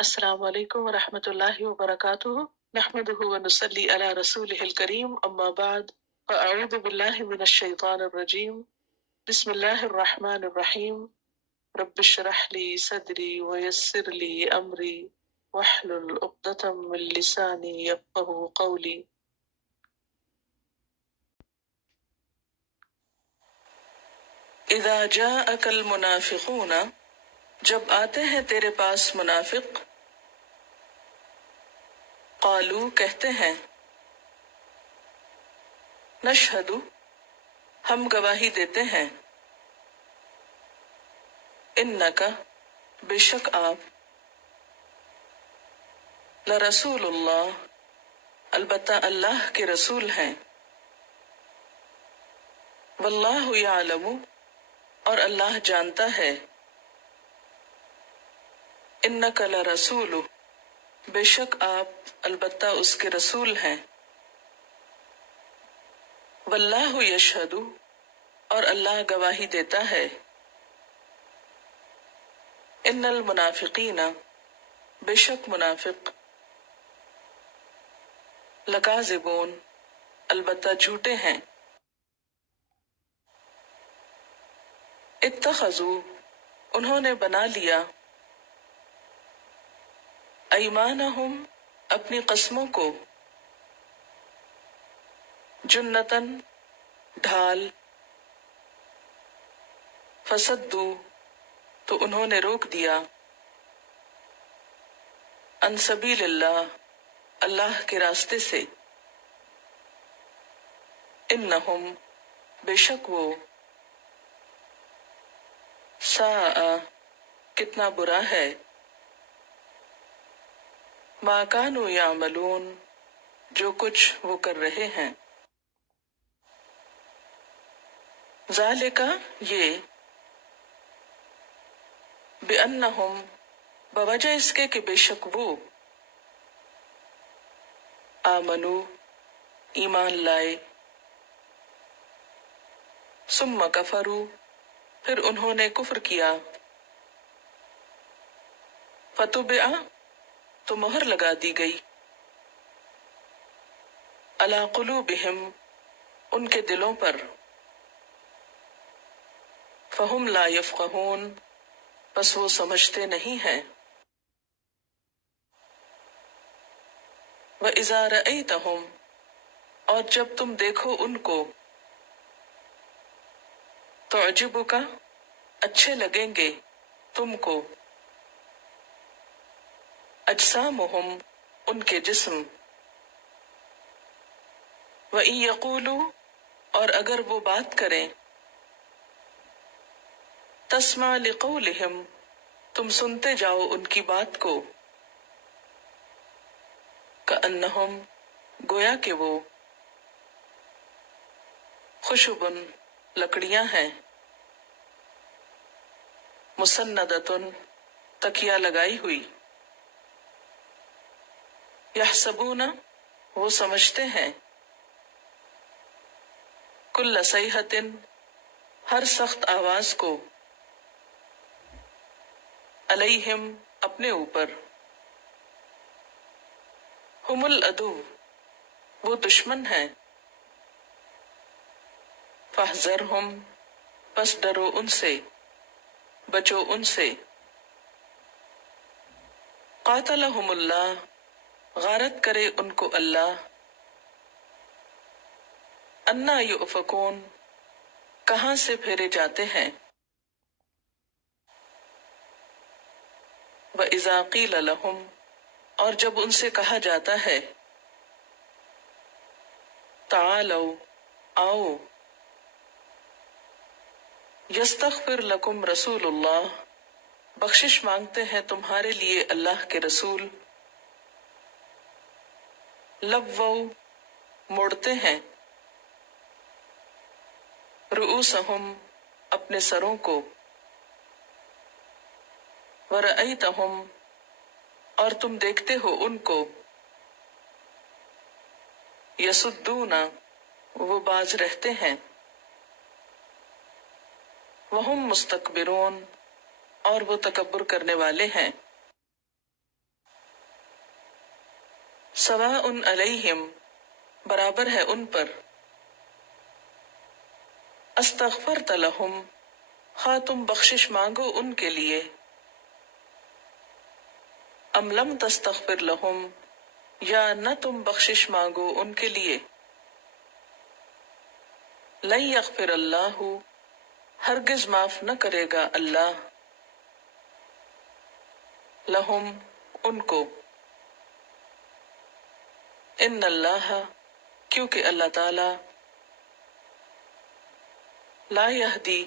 السلام علیکم ورحمۃ اللہ وبرکاتہ نحمده ونصلی علی رسولہ الکریم اما بعد فاعوذ باللہ من الشیطان الرجیم بسم اللہ الرحمن الرحیم رب اشرح لی صدری ویسر لی امری واحلل عقدۃ من لسانی یفقهوا قولی۔ اذا جاءک المنافقون، جب آتے ہیں تیرے پاس منافق، قالو کہتے ہیں، نشہد ہم گواہی دیتے ہیں، انک بے شک آپ، لرسول اللہ البتہ اللہ کے رسول ہیں، واللہ یعلم اور اللہ جانتا ہے، انک لرسول بے شک آپ البتہ اس کے رسول ہیں، واللہ یشہد اور اللہ گواہی دیتا ہے، ان المنافقین بے شک منافق، لکاذبون البتہ جھوٹے ہیں، اتخذوا انہوں نے بنا لیا، ایمانہم اپنی قسموں کو، جنتاً ڈھال، فصدو تو انہوں نے روک دیا، عن سبیل اللہ اللہ کے راستے سے، انہم بے شک وہ، ساء کتنا برا ہے، ما کانوا یعملون جو کچھ وہ کر رہے ہیں، ذالک یہ، بأنہم بوجہ اس کے کہ بے شک وہ، آمنو ایمان لائے، ثم کفروا پھر انہوں نے کفر کیا، فتبع تو مہر لگا دی گئی، علی قلوبہم ان کے دلوں پر، فہم لا یفقہون پس وہ سمجھتے نہیں ہیں، وَإِذَا رَأَيْتَهُمْ اور جب تم دیکھو ان کو، تعجبک اچھے لگیں گے تم کو، اجسامہم ان کے جسم، وَإِن يَقُولُوا اور اگر وہ بات کریں، تسمع لقولہم تم سنتے جاؤ ان کی بات کو، کأنہم گویا کہ وہ، خشبن لکڑیاں ہیں، مسندۃن تکیہ لگائی ہوئی، یحسبون وہ سمجھتے ہیں، کل صیحۃ ہر سخت آواز کو، علیہم اپنے اوپر، ہم العدو وہ دشمن ہیں، فاحذرہم پس ڈرو ان سے، بچو ان سے، قاتلہم اللہ غارت کرے ان کو اللہ، انا یؤفکون کہاں سے پھیرے جاتے ہیں، وَإِذَا قِيلَ لَهُمْ اور جب ان سے کہا جاتا ہے، تعالوا آؤ، یستغفر لکم رسول اللہ بخشش مانگتے ہیں تمہارے لیے اللہ کے رسول، لووا موڑتے ہیں، رؤوسہم اپنے سروں کو، ورأیتہم اور تم دیکھتے ہو ان کو، یصدون وہ باز رہتے ہیں، وہم مستکبرون اور وہ تکبر کرنے والے ہیں، سواء علیہم، برابر ہے ان پر، استغفرت لہم، خواہ تم بخشش مانگو ان کے لیے، ام لم تستغفر لہم، یا نہ تم بخشش مانگو ان کے لیے، لن یغفر اللہ، ہرگز معاف نہ کرے گا اللہ، لہم، ان کو، ان اللہ، کیونکہ اللہ تعالی، لا یہدی،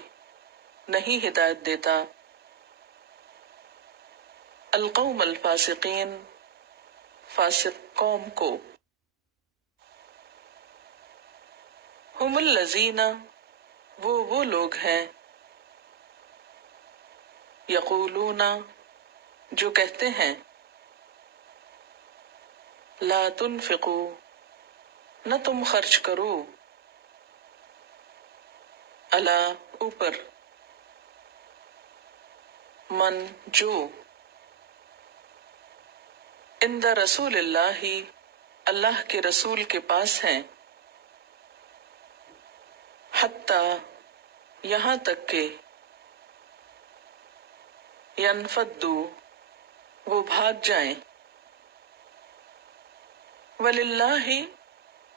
نہیں ہدایت دیتا، القوم الفاسقین، فاسق قوم کو، ہم الذین، وہ لوگ ہیں، یقولون، جو کہتے ہیں، لا تنفقوا، نہ تم خرچ کرو، الا، اوپر، من، جو، عند رسول اللہ، اللہ کے رسول کے پاس ہیں، حتی، یہاں تک کہ، ینفدوا، وہ بھاگ جائیں، وللہ،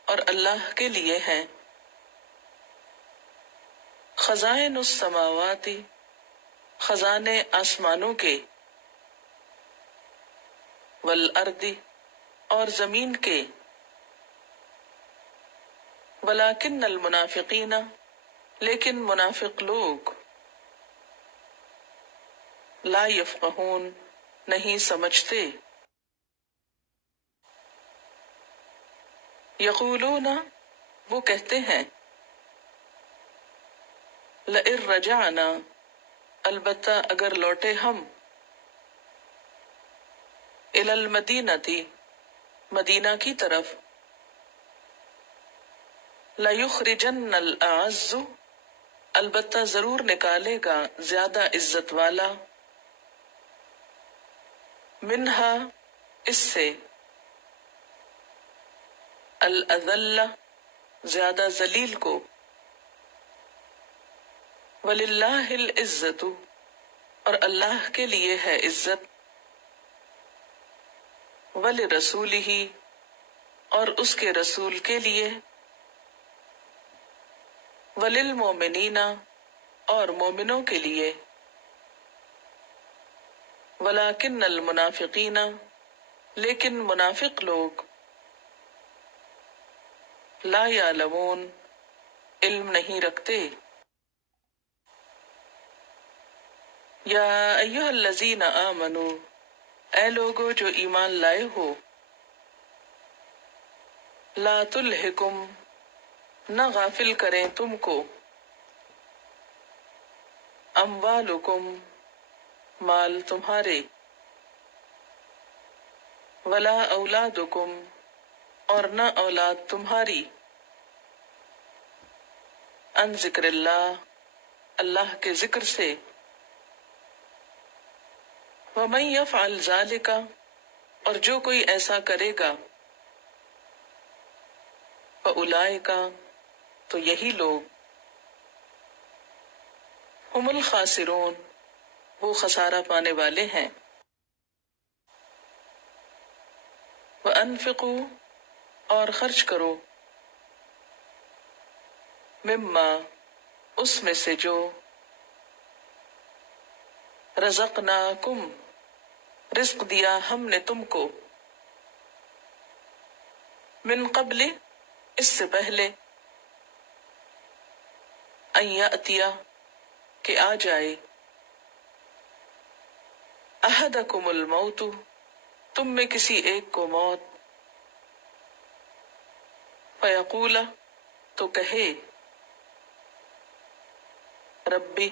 اور اللہ کے لیے ہیں، خزائن السماوات، خزانے آسمانوں کے، والارض، اور زمین کے، ولکن المنافقین، لیکن منافق لوگ، لا یفقہون، نہیں سمجھتے، یقولون، وہ کہتے ہیں، لئن رجعنا، البتہ اگر لوٹے ہم، الی المدینۃ، مدینہ کی طرف، لَيُخْرِجَنَّ الْأَعَزُّ، البتہ ضرور نکالے گا زیادہ عزت والا، منہا، اس سے، الْأَذَلَّ، زیادہ ذلیل کو، وَلِلَّهِ الْعِزَّةُ، اور اللہ کے لیے ہے عزت، وَلِرَسُولِهِ، اور اس کے رسول کے لیے، وَلِلْمُؤْمِنِينَ، اور مومنوں کے لیے، وَلَكِنَّ الْمُنَافِقِينَ، لیکن منافق لوگ، لا يعلمون، علم نہیں رکھتے، یا ایہا الذین آمنوا، اے لوگو جو ایمان لائے ہو، لا تلہکم، نہ غافل کریں تم کو، اموالکم، مال تمہارے، ولا اولادکم، اور نہ اولاد تمہاری، ان ذکر اللہ، اللہ کے ذکر سے، ومن یفعل ذلک، اور جو کوئی ایسا کرے گا، فاولئک، تو یہی لوگ، ہم الخاسرون، وہ خسارہ پانے والے ہیں، وانفقوا، اور خرچ کرو، مما، اس میں سے جو، رزقناکم، رزق دیا ہم نے تم کو، من قبل، اس سے پہلے، ان یأتی، کہ آ جائے، احدکم الموت، تم میں کسی ایک کو موت، فیقول، تو کہے، ربی،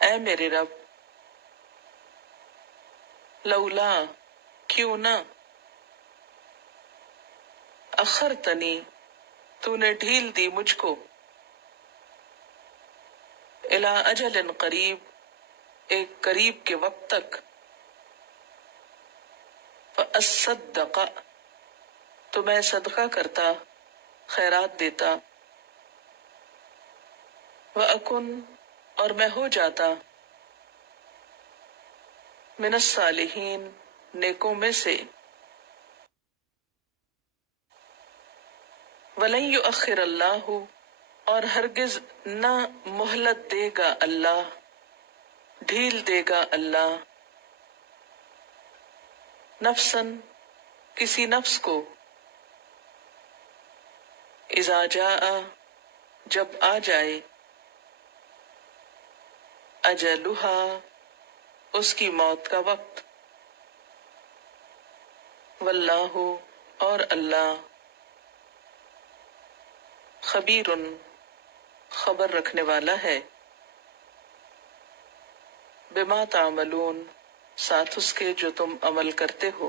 اے میرے رب، لولا، کیوں نہ، اخرتنی، تو نے ڈھیل دی مجھ کو، الی اجل قریب، ایک قریب کے وقت تک، فاصدق، تو میں صدقہ کرتا، خیرات دیتا، وَأَكُن اور میں ہو جاتا، من الصالحین نیکوں میں سے، وَلَن يُؤَخِّرَ اللَّهُ اور ہرگز نہ مہلت دے گا اللہ، ڈھیل دے گا اللہ، نفسن کسی نفس کو، اذا جاء جب آ جائے، اجلھا اس کی موت کا وقت، واللہ اور اللہ، خبیر خبر رکھنے والا ہے، بما تعملون ساتھ اس کے جو تم عمل کرتے ہو۔